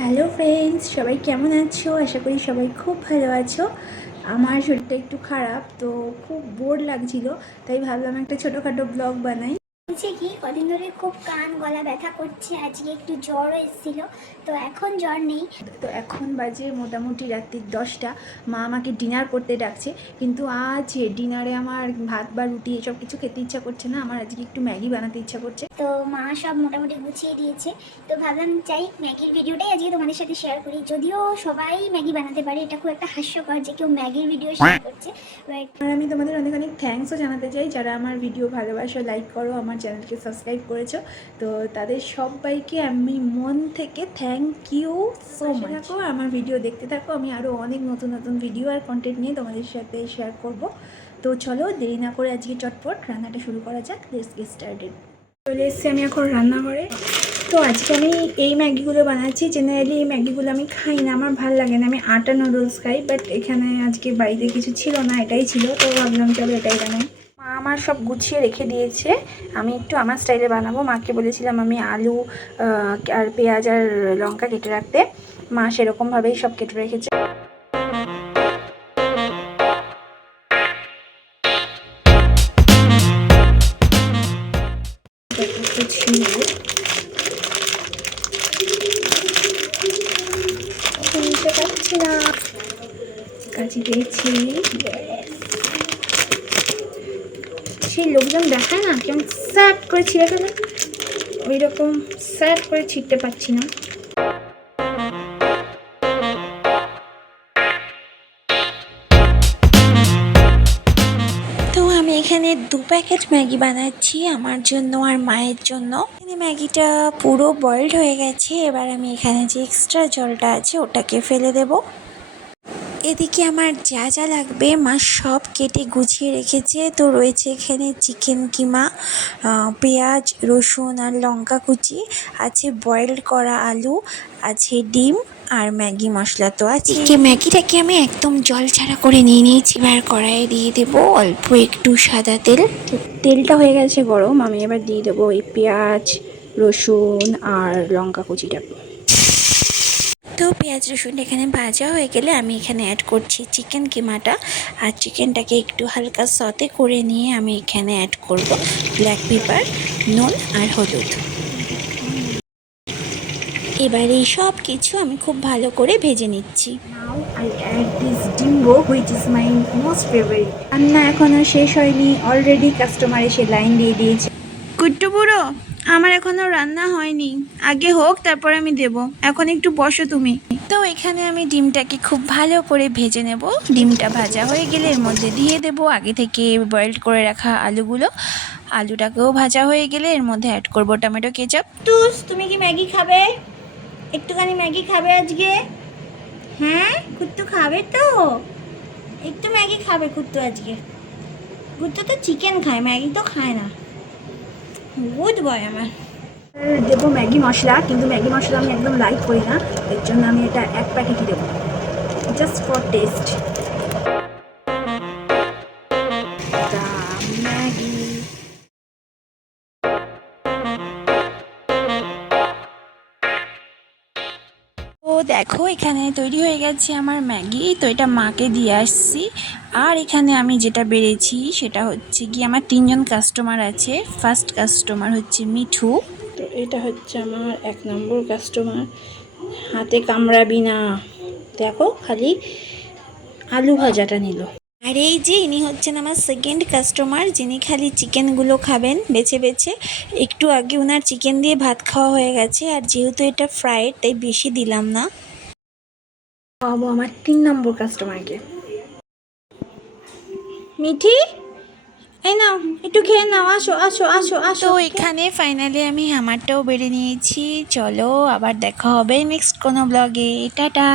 Hello friends, সবাই কেমন আছো? আশা করি সবাই খুব ভালো আছো। আমার শরীরটা একটু খারাপ, তো খুব বোর লাগছিল, তাই ভাবলাম একটা ছোটোখাটো ব্লগ বানাই। হচ্ছে কি, কদিন ধরে খুব কান গলা ব্যথা করছে, আজকে একটু জ্বরও এসেছিল, তো এখন জ্বর নেই। তো এখন বাজে মোটামুটি রাত্রি 10টা। মা আমাকে ডিনার করতে ডাকছে, কিন্তু আজ ডিনারে আমার ভাত বা রুটি এসব কিছু খেতে ইচ্ছা করছে না। আমার আজকে একটু ম্যাগি বানাতে ইচ্ছা করছে। তো মা সব মোটামুটি গুছিয়ে দিয়েছে, তো ভাবলাম চাই ম্যাগির ভিডিওটাই আজকে তোমাদের সাথে শেয়ার করি। যদিও সবাই ম্যাগি বানাতে পারে, এটা খুব একটা হাস্যকর যে কেউ ম্যাগির ভিডিও শেয়ার করছে। আর আমি তোমাদের অনেক অনেক থ্যাঙ্কসও জানাতে চাই, যারা আমার ভিডিও ভালোবাসো, লাইক করো, আমার চ্যানেলকে সাবস্ক্রাইব করেছো। তো তাদের সবাইকে আমি মন থেকে থ্যাংক ইউ সো মাচ। থাকো, আমার ভিডিও দেখতে থাকো, আমি আরও অনেক নতুন নতুন ভিডিও আর কন্টেন্ট নিয়ে তোমাদের সাথে শেয়ার করব। তো চলো দেরি না করে আজকে চটপট রান্নাটা শুরু করা যাক। Let's get started. চলে এসেছি আমি এখন রান্নাঘরে। তো আজকে আমি এই ম্যাগিগুলো বানাচ্ছি। জেনারেলি এই ম্যাগিগুলো আমি খাই না, আমার ভালো লাগে না, আমি আটা নুডলস খাই। বাট এখানে আজকে বাড়িতে কিছু ছিল না, এটাই ছিল, তো ভাবলাম চলো এটাই বানাই। মা আমার সব গুছিয়ে রেখে দিয়েছে, আমি একটু আমার স্টাইলে বানাবো। মাকে বলেছিলাম আমি আলু আর পেঁয়াজ আর লঙ্কা কেটে রাখতে, মা সেরকমভাবেই সব কেটে রেখেছে। ছিল নিতে পারছি না, কাজে পেয়েছি। সেই লোকজন দেখায় না কেমন স্যাপ করে ছিঁড়ে ফেলে, ওই রকম স্যাপ করে ছিঁড়তে পারছি না। তো আমি এখানে 2 প্যাকেট ম্যাগি বানাচ্ছি আমার জন্য আর মায়ের জন্য। এখানে ম্যাগিটা পুরো বয়েলড হয়ে গেছে, এবার আমি এখানে যে এক্সট্রা জলটা আছে ওটাকে ফেলে দেব। এদিকে আমার যা যা লাগবে মা সব কেটে গুছিয়ে রেখেছে। তো রয়েছে এখানে চিকেন কিমা, পেঁয়াজ রসুন আর লঙ্কা কুচি, আছে বয়েলড করা আলু, আছে ডিম আর ম্যাগি মশলা তো আছে। ম্যাগিটাকে আমি একদম জল ছাড়া করে নিয়ে নিয়েছি। এবার কড়াইয়ে দিয়ে দেবো অল্প একটু সাদা তেল। তেলটা হয়ে গেছে গরম, আমি এবার দিয়ে দেবো এই পেঁয়াজ রসুন আর লঙ্কা কুচিটা। তো পেঁয়াজ রসুনটা এখানে ভাজা হয়ে গেলে আমি এখানে অ্যাড করছি চিকেন কিমাটা। আর চিকেনটাকে একটু হালকা সতে করে নিয়ে আমি এখানে অ্যাড করব ব্ল্যাক পেপার, নুন আর হলুদ। এবার এই সব কিছু আমি খুব ভালো করে ভেজে নিচ্ছি। Now I add this Dimbo, which is my most favorite. রান্না এখনো শেষ হয়নি, অলরেডি কাস্টমার এসে লাইন দিয়ে দিয়েছে। কুট্টু বুড়ো, আমার এখনো রান্না হয়নি, আগে হোক তারপর আমি দেব, এখন একটু বসো তুমি। তো এখানে আমি ডিমটাকে খুব ভালো করে ভেজে নেব। ডিমটা ভাজা হয়ে গেলে এর মধ্যে দিয়ে দেব আগে থেকে বয়েলড করে রাখা আলুগুলো। আলুটাকেও ভাজা হয়ে গেলে এর মধ্যে অ্যাড করব টমেটো কেচাপ। টুস, তুমি কি ম্যাগি খাবে? একটুখানি ম্যাগি খাবে আজকে? হ্যাঁ, কুট্টু খাবে তো? একটু ম্যাগি খাবে কুট্টু আজকে? কুট্টু তো চিকেন খায়, ম্যাগি তো খায় না। গুড বয় আমার। দেবো ম্যাগি মশলা, কিন্তু ম্যাগি মশলা আমি একদম লাইক করি না, এর জন্য আমি এটা 1 প্যাকেটই দেবো, জাস্ট ফর টেস্ট। ম্যাগি তো দেখো এখানে তৈরি হয়ে গেছে আমার ম্যাগি। তো এটা মাকে দিয়ে আসছি। আর এখানে আমি যেটা বেড়েছি সেটা হচ্ছে কি, আমার 3জন কাস্টমার আছে। ফার্স্ট কাস্টমার হচ্ছে মিঠু। তো এটা হচ্ছে আমার 1 নম্বর কাস্টমার, হাতে কামড়াবি না, দেখো খালি আলু ভাজাটা নিল। আর এই যে ইনি হচ্ছেন আমার সেকেন্ড কাস্টমার, যিনি খালি চিকেনগুলো খাবেন বেছে বেছে। একটু আগে ওনার চিকেন দিয়ে ভাত খাওয়া হয়ে গেছে, আর যেহেতু এটা ফ্রাইড তাই বেশি দিলাম না। খাওয়াবো আমার 3 নম্বর কাস্টমারকে। মিঠি, এই নাও একটু খেয়ে নাও, আসো আসো আসো আসো। তো এখানে ফাইনালি আমি আমারটাও বেড়ে নিয়েছি। চলো আবার দেখা হবে নেক্সট কোনো ব্লগে। টাটা।